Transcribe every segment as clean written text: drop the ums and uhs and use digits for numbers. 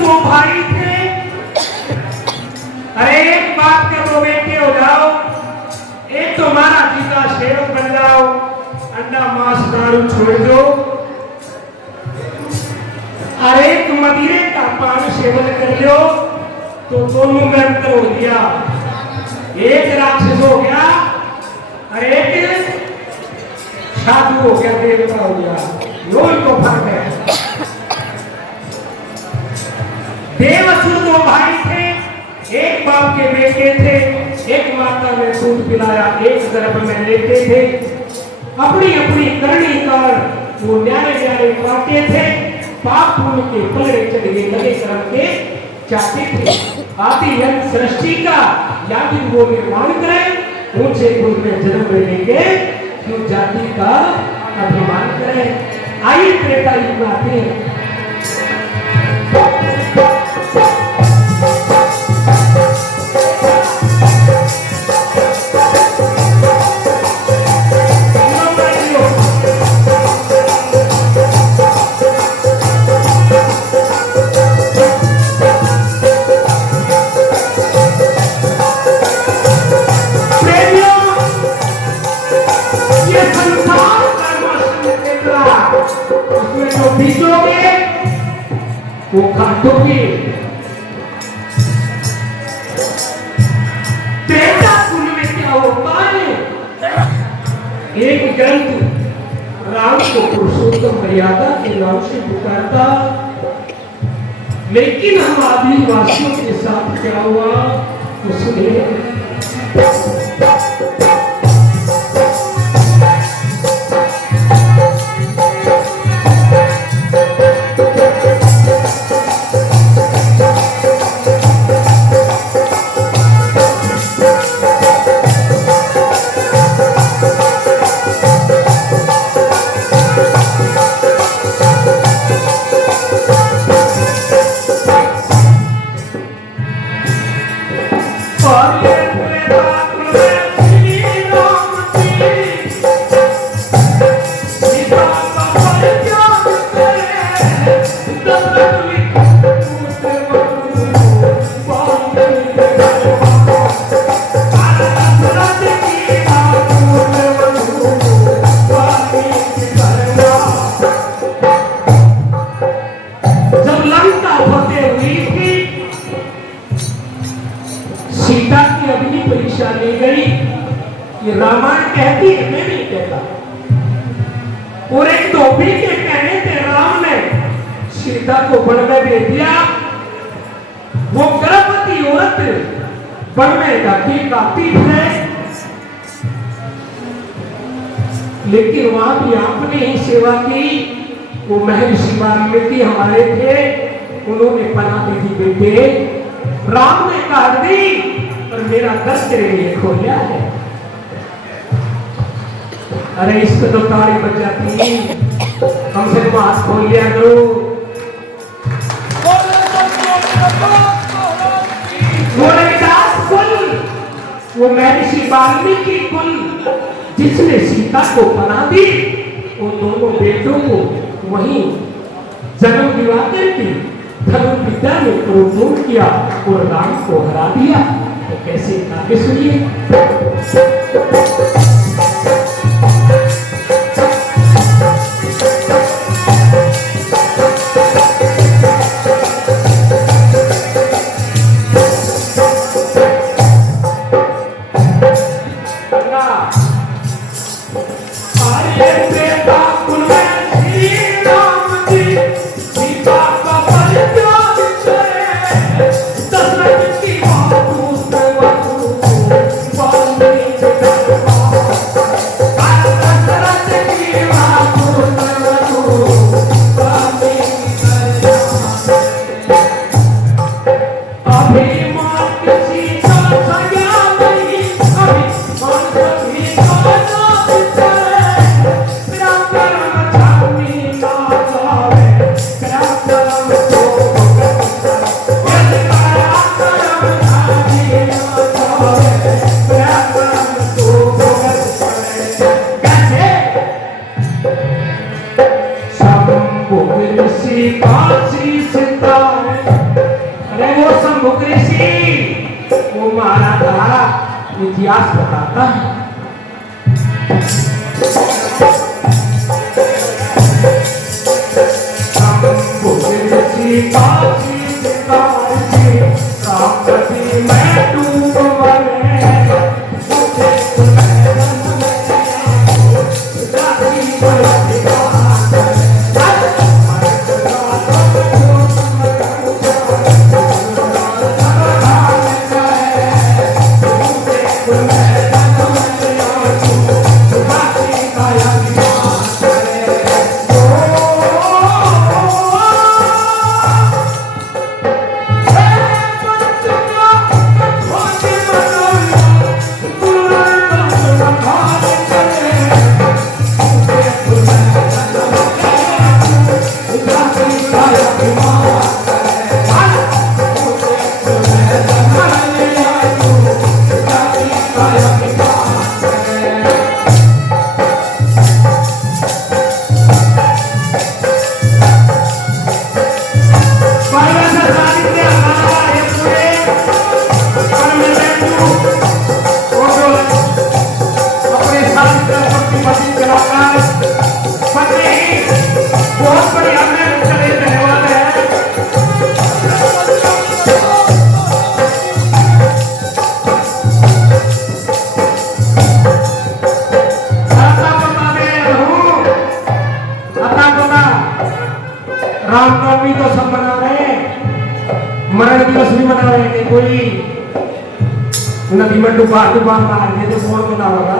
दो भाई थे। अरे एक बात के दो बेटे हो जाओ, एक तो हमारा जी का सेवक बन जाओ, अंडा मांस दारू छोड़ दो। अरे तुम मदीने का पान सेवन कर लो तो दोनों में अंतर हो गया, एक राक्षस हो गया और एक साधु हो गया, देवता हो गया। रोज तो फर्क है। देवसुर दो भाई थे, एक बाप के बेटे थे, एक माता ने दूध पिलाया, एक गर्भ में लेते थे। अपनी अपनी करनी कर वो न्यारे न्यारे काटे थे, पाप पुण्य के पलड़े चढ़ गए, लगे कर्म के चाहते थे। आदि अंत सृष्टि का यदि वो निर्माण करें, ऊंचे कुल में जन्म लेने के क्यों जाति का अभिमान करें। आइए त्रेता युग में आते हैं। बीजोगे वो काटोगे। त्रेता कुल में क्या होता है? एक ग्रंथ राम को पुरुषोत्तम मर्यादा के नाम से पुकारता, लेकिन हम आदिवासियों के साथ क्या हुआ उसने सीता की अग्नि परीक्षा ली गई। ये रामायण कहती है, मैं नहीं कहता। और एक धोबी के कहने पे राम ने सीता को वन में दे दिया। वो गर्भवती औरत वन में जाके गाती है, लेकिन वहां भी आपने ही सेवा की। वो महर्षि वाल्मीकि हमारे थे, उन्होंने पना दे दी बेटे। राम ने कहा दी और मेरा दर तेरे लिए खोलिया है। अरे इस पे तो ताड़ी बज जाती, कम से कम हाथ खोल लिया करो। वो रविदास कुल, वो महर्षि वाल्मीकि कुल, जिसने सीता को पना दी, उन दोनों बेटों को वहीं जन्म दिवा करके धर्म विद्या ने क्रोध किया और राम को हरा दिया। तो कैसे आगे सुनिए। Bye. मुख ऋषि वो मारा था इतिहास बताता है। मैं डूब रामनवमी तो सब मना रहे हैं, मरण दिवस भी मना रहे हैं। कोई नदी में डुबा मार दे तो कौन मना होगा?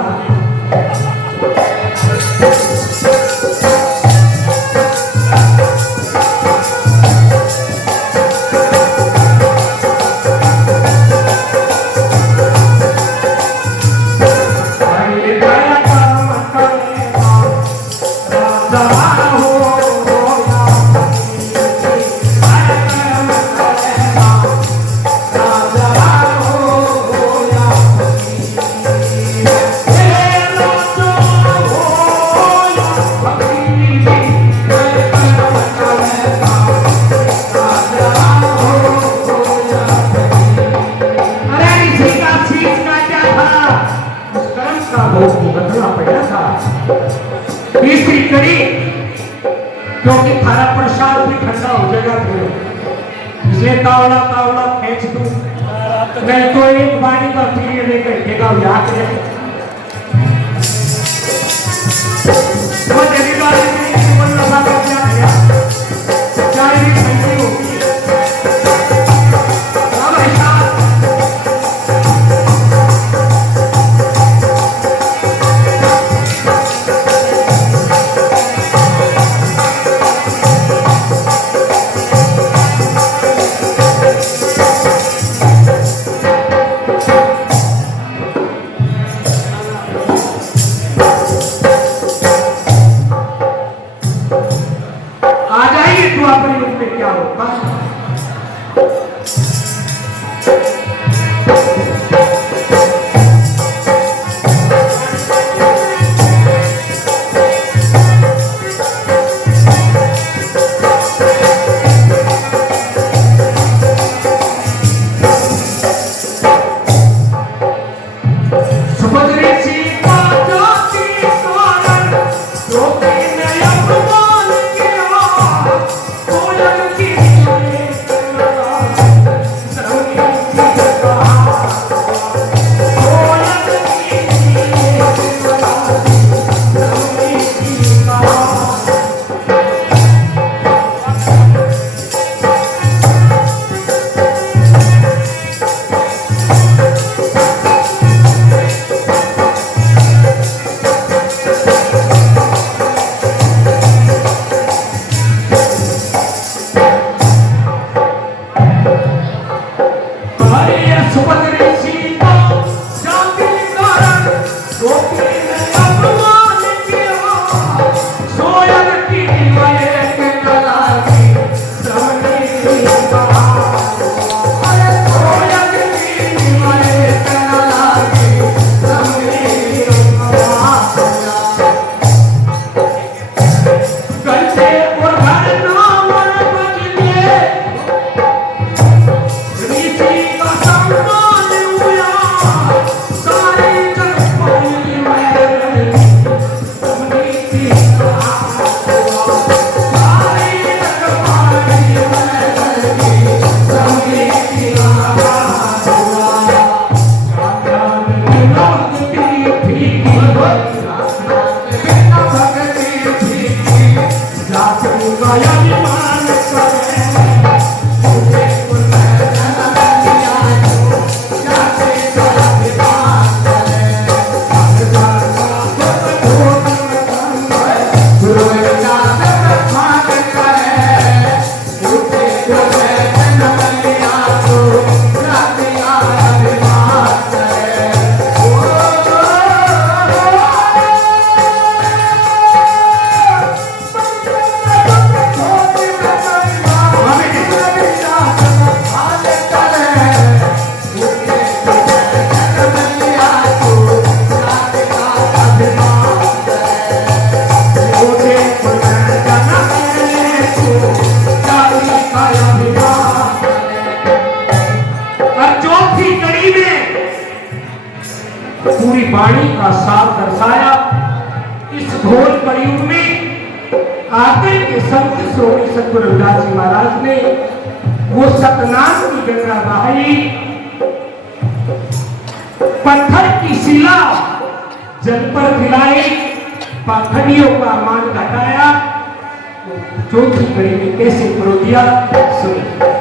क्योंकि थारा प्रसाद भी ठंडा हो जाएगा फिर इसलिए तावड़ा तावड़ा खींच दूं, नहीं तो एक बारी का पीरियड एक घंटे का याद है। वो जल्दी बात नहीं बोल रहा था क्या किया चाय भी ठंडी होगी। क्या होता है? वाणी का साथ दर्शाया। इस घोर कलयुग में आकर के संत श्रोणी सतगुरु रविदास जी महाराज ने वो सतनाम की गंगा बहाई, पत्थर की शिला जल पर खिलाई, पाखंडियों का मान घटाया। चौथी कड़ी में कैसे प्रो दिया सुनिए।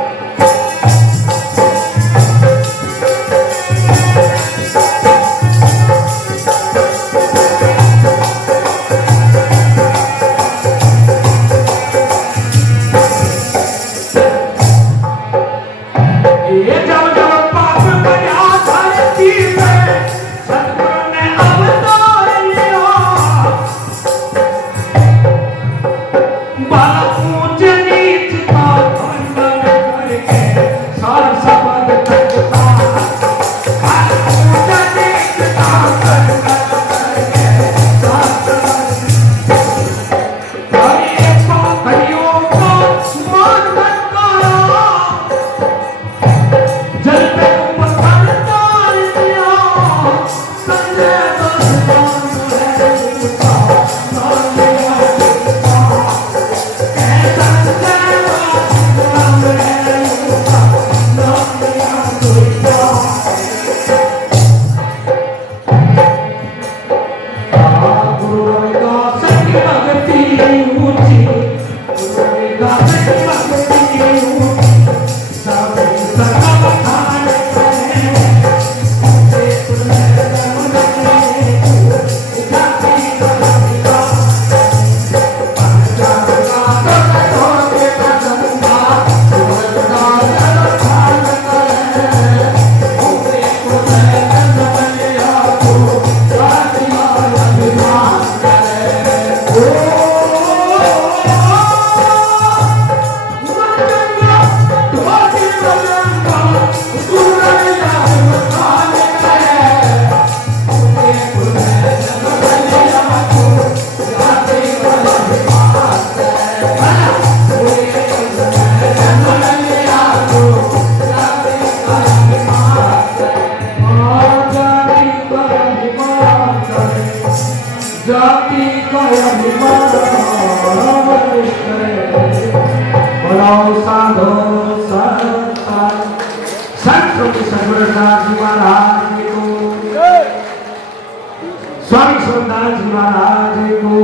स्वामी सुंदरदास जी महाराज को,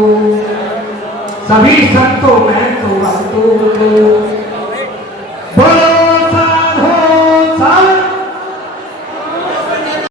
सभी संतों में तो